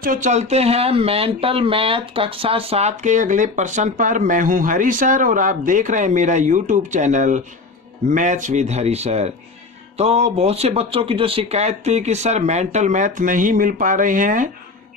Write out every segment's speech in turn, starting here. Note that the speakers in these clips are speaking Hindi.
बच्चों चलते हैं मेंटल मैथ कक्षा 7 के अगले प्रश्न पर। मैं हूं हरी सर और आप देख रहे हैं मेरा YouTube channel maths with Hari sir. तो बहुत से बच्चों की जो शिकायत थी कि सर मेंटल मैथ नहीं मिल पा रहे हैं,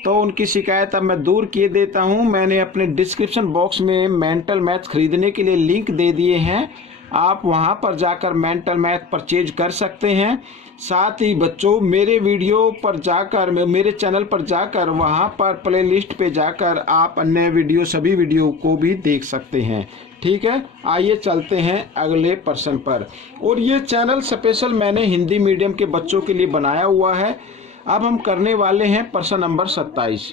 तो उनकी शिकायत अब मैं दूर किए देता हूं। मैंने अपने डिस्क्रिप्शन बॉक्स में मेंटल मैथ खरीदने के लिए लिंक दे दिए हैं, आप वहां पर जाकर मेंटल मैथ परचेज कर सकते हैं। साथ ही बच्चों मेरे वीडियो पर जाकर, मेरे चैनल पर जाकर वहां पर प्लेलिस्ट पे जाकर आप अन्य वीडियो, सभी वीडियो को भी देख सकते हैं। ठीक है, आइए चलते हैं अगले प्रश्न पर। और ये चैनल स्पेशल मैंने हिंदी मीडियम के बच्चों के लिए बनाया हुआ है। अब हम करने वाले हैं प्रश्न नंबर 27।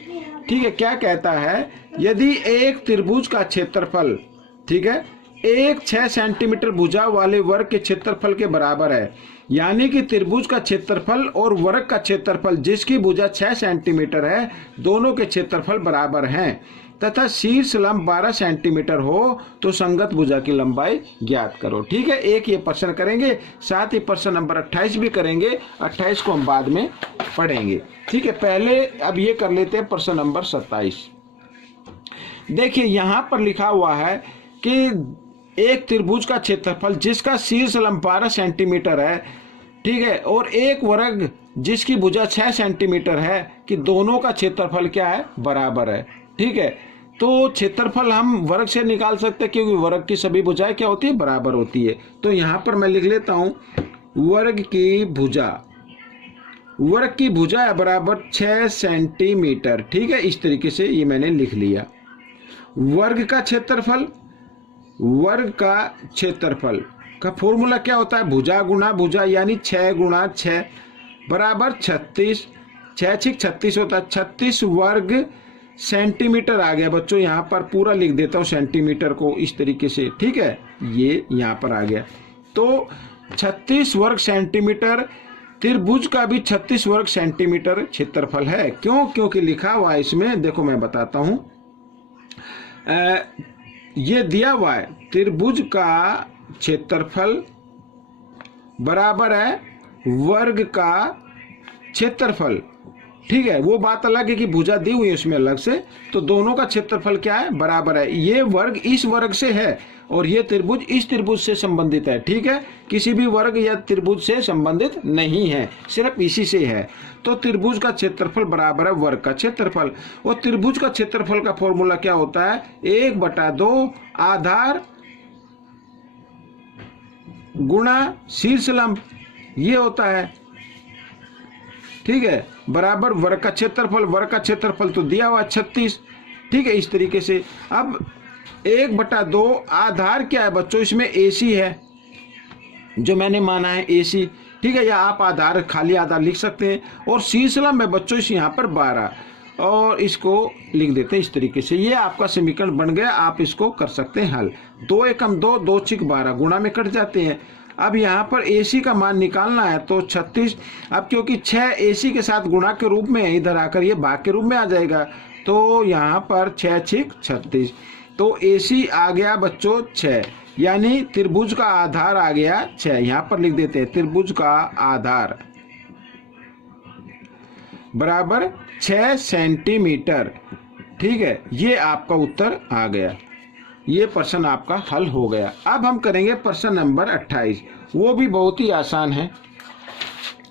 ठीक है, क्या कहता है, यदि एक त्रिभुज का क्षेत्रफल, ठीक है, एक 6 सेंटीमीटर भुजा वाले वर्ग के क्षेत्रफल के बराबर है, यानी कि त्रिभुज का क्षेत्रफल और वर्ग का क्षेत्रफल जिसकी भुजा 6 सेंटीमीटर है, दोनों के क्षेत्रफल बराबर हैं, तथा शीर्ष लंब 12 सेंटीमीटर हो तो संगत भुजा की लंबाई ज्ञात करो। ठीक है, एक ये प्रश्न करेंगे, साथ ही प्रश्न नंबर 28 भी करेंगे। 28 को हम बाद में पढ़ेंगे। ठीक है, पहले अब ये कर लेते हैं प्रश्न नंबर 27। देखिए यहाँ पर लिखा हुआ है कि एक त्रिभुज का क्षेत्रफल जिसका शीर्ष लंब 12 सेंटीमीटर है, ठीक है, और एक वर्ग जिसकी भुजा 6 सेंटीमीटर है, कि दोनों का क्षेत्रफल क्या है, बराबर है। ठीक है, तो क्षेत्रफल हम वर्ग से निकाल सकते हैं क्योंकि वर्ग की सभी भुजाएं क्या होती है, बराबर होती है। तो यहाँ पर मैं लिख लेता हूँ वर्ग की भुजा, वर्ग की भुजा है बराबर 6 सेंटीमीटर। ठीक है, इस तरीके से ये मैंने लिख लिया। वर्ग का क्षेत्रफल, वर्ग का क्षेत्रफल का फॉर्मूला क्या होता है, भुजा गुणा भुजा, यानी 6 गुणा 6 बराबर 36। 6 6 36 होता है। 36 वर्ग सेंटीमीटर आ गया बच्चों। यहाँ पर पूरा लिख देता हूँ सेंटीमीटर को इस तरीके से। ठीक है, ये यहाँ पर आ गया। तो 36 वर्ग सेंटीमीटर, त्रिभुज का भी 36 वर्ग सेंटीमीटर क्षेत्रफल है। क्यों? क्योंकि लिखा हुआ है इसमें, देखो मैं बताता हूँ, ये दिया हुआ है त्रिभुज का क्षेत्रफल बराबर है वर्ग का क्षेत्रफल। ठीक है, वो बात अलग है कि भुजा दी हुई है उसमें अलग से, तो दोनों का क्षेत्रफल क्या है, बराबर है। ये वर्ग इस वर्ग से है और ये त्रिभुज इस त्रिभुज से संबंधित है। ठीक है, किसी भी वर्ग या त्रिभुज से संबंधित नहीं है, सिर्फ इसी से है। तो त्रिभुज का क्षेत्रफल बराबर है वर्ग का क्षेत्रफल। और त्रिभुज का क्षेत्रफल का फॉर्मूला क्या होता है, 1/2 आधार गुणा शीर्ष लंब, ये होता है। ठीक है, बराबर वर्ग का क्षेत्रफल। वर्ग का क्षेत्रफल तो दिया हुआ 36। ठीक है, इस तरीके से। अब 1/2 आधार क्या है बच्चों, इसमें AC है जो मैंने माना है AC। ठीक है, या आप आधार, खाली आधार लिख सकते हैं। और शीर्ष लंब है बच्चों इस यहाँ पर 12, और इसको लिख देते हैं इस तरीके से। ये आपका समीकरण बन गया, आप इसको कर सकते हैं हल। 2 एकम 2, 2 छिक 12, गुणा में कट जाते हैं। अब यहाँ पर AC का मान निकालना है तो 36। अब क्योंकि 6 AC के साथ गुणा के रूप में है, इधर आकर ये भाग के रूप में आ जाएगा, तो यहाँ पर 6 छिक 36, तो AC आ गया बच्चों 6, यानी त्रिभुज का आधार आ गया 6। यहाँ पर लिख देते हैं त्रिभुज का आधार बराबर 6 सेंटीमीटर। ठीक है, ये आपका उत्तर आ गया। ये प्रश्न आपका हल हो गया। अब हम करेंगे प्रश्न नंबर 28, वो भी बहुत ही आसान है।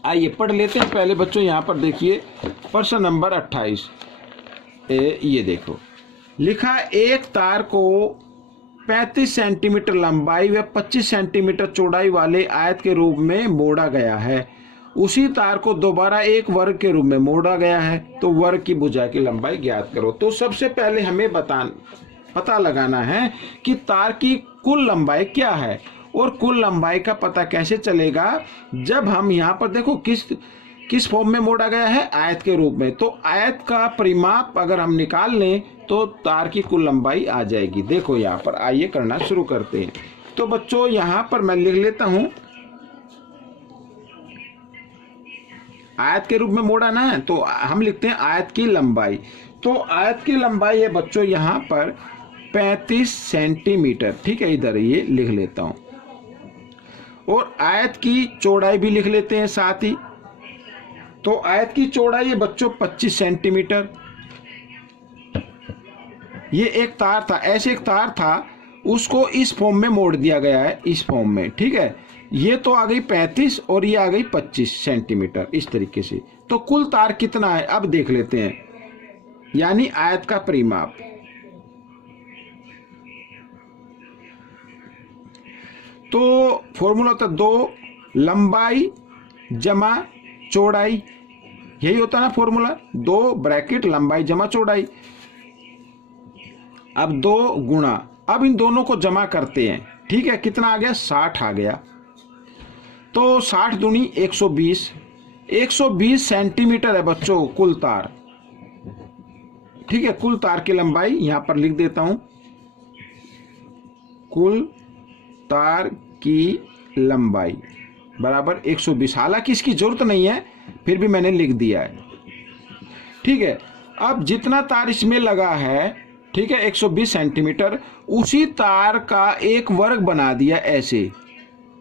आइए पढ़ लेते हैं पहले बच्चों। यहाँ पर देखिए प्रश्न नंबर 28, ये देखो लिखा, एक तार को 35 सेंटीमीटर लंबाई व 25 सेंटीमीटर चौड़ाई वाले आयत के रूप में मोड़ा गया है। उसी तार को दोबारा एक वर्ग के रूप में मोड़ा गया है, तो वर्ग की भुजा की लंबाई ज्ञात करो। तो सबसे पहले हमें पता लगाना है कि तार की कुल लंबाई क्या है। और कुल लंबाई का पता कैसे चलेगा, जब हम यहाँ पर देखो किस फॉर्म में मोड़ा गया है, आयत के रूप में। तो आयत का परिमाप अगर हम निकाल लें तो तार की कुल लंबाई आ जाएगी। देखो यहाँ पर, आइए करना शुरू करते हैं। तो बच्चों यहाँ पर मैं लिख लेता हूं, आयत के रूप में मोड़ा ना है, तो हम लिखते हैं आयत की लंबाई। तो आयत की लंबाई है बच्चों यहाँ पर 35 सेंटीमीटर। ठीक है, इधर ये लिख लेता हूं। और आयत की चौड़ाई भी लिख लेते हैं साथ ही। तो आयत की चौड़ाई है बच्चों 25 सेंटीमीटर। ये एक तार था, ऐसे एक तार था, उसको इस फॉर्म में मोड़ दिया गया है, इस फॉर्म में, ठीक है। ये तो आ गई 35 और ये आ गई 25 सेंटीमीटर, इस तरीके से। तो कुल तार कितना है अब देख लेते हैं, यानी आयत का परिमाप। तो फॉर्मूला होता है 2 लंबाई जमा चौड़ाई, यही होता है ना फॉर्मूला, 2 ब्रैकेट लंबाई जमा चौड़ाई। अब 2 गुणा, अब इन दोनों को जमा करते हैं, ठीक है। कितना आ गया, 60 आ गया। तो 60 दूनी 120, 120 सेंटीमीटर है बच्चों कुल तार, ठीक है। कुल तार की लंबाई यहां पर लिख देता हूं, कुल तार की लंबाई बराबर 120। हालांकि इसकी जरूरत नहीं है, फिर भी मैंने लिख दिया है, ठीक है। अब जितना तार इसमें लगा है, ठीक है, 120 सेंटीमीटर, उसी तार का एक वर्ग बना दिया ऐसे।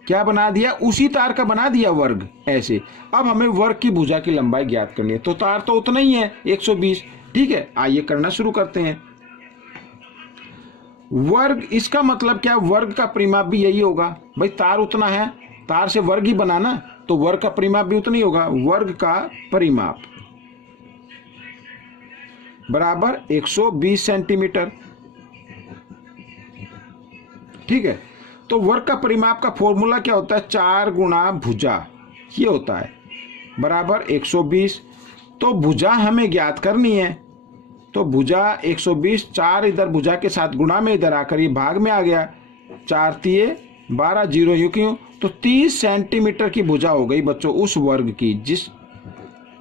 क्या बना दिया, उसी तार का बना दिया वर्ग ऐसे। अब हमें वर्ग की भुजा की लंबाई ज्ञात करनी है, तो तार तो उतना ही है 120, ठीक है। आइए करना शुरू करते हैं। वर्ग, इसका मतलब क्या, वर्ग का परिमाप भी यही होगा भाई, तार उतना है, तार से वर्ग ही बनाना, तो वर्ग का परिमाप भी उतना ही होगा। वर्ग का परिमाप बराबर 120 सेंटीमीटर, ठीक है। तो वर्ग का परिमाप का फॉर्मूला क्या होता है, 4 गुणा भुजा, ये होता है, बराबर 120। तो भुजा हमें ज्ञात करनी है, तो भुजा 120, 4 इधर भुजा के साथ गुणा में इधर आकर ये भाग में आ गया, 4 तिये 12, 0 यूं क्यों, तो 30 सेंटीमीटर की भुजा हो गई बच्चों उस वर्ग की,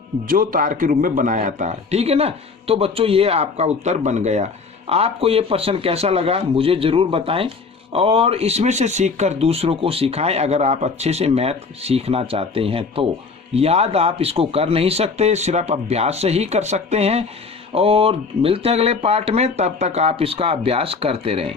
जो तार के रूप में बनाया था, ठीक है ना। तो बच्चों ये आपका उत्तर बन गया। आपको ये प्रश्न कैसा लगा मुझे जरूर बताएं, और इसमें से सीखकर दूसरों को सिखाएं। अगर आप अच्छे से मैथ सीखना चाहते हैं तो याद आप इसको कर नहीं सकते, सिर्फ अभ्यास से ही कर सकते हैं। और मिलते हैं अगले पार्ट में, तब तक आप इसका अभ्यास करते रहें।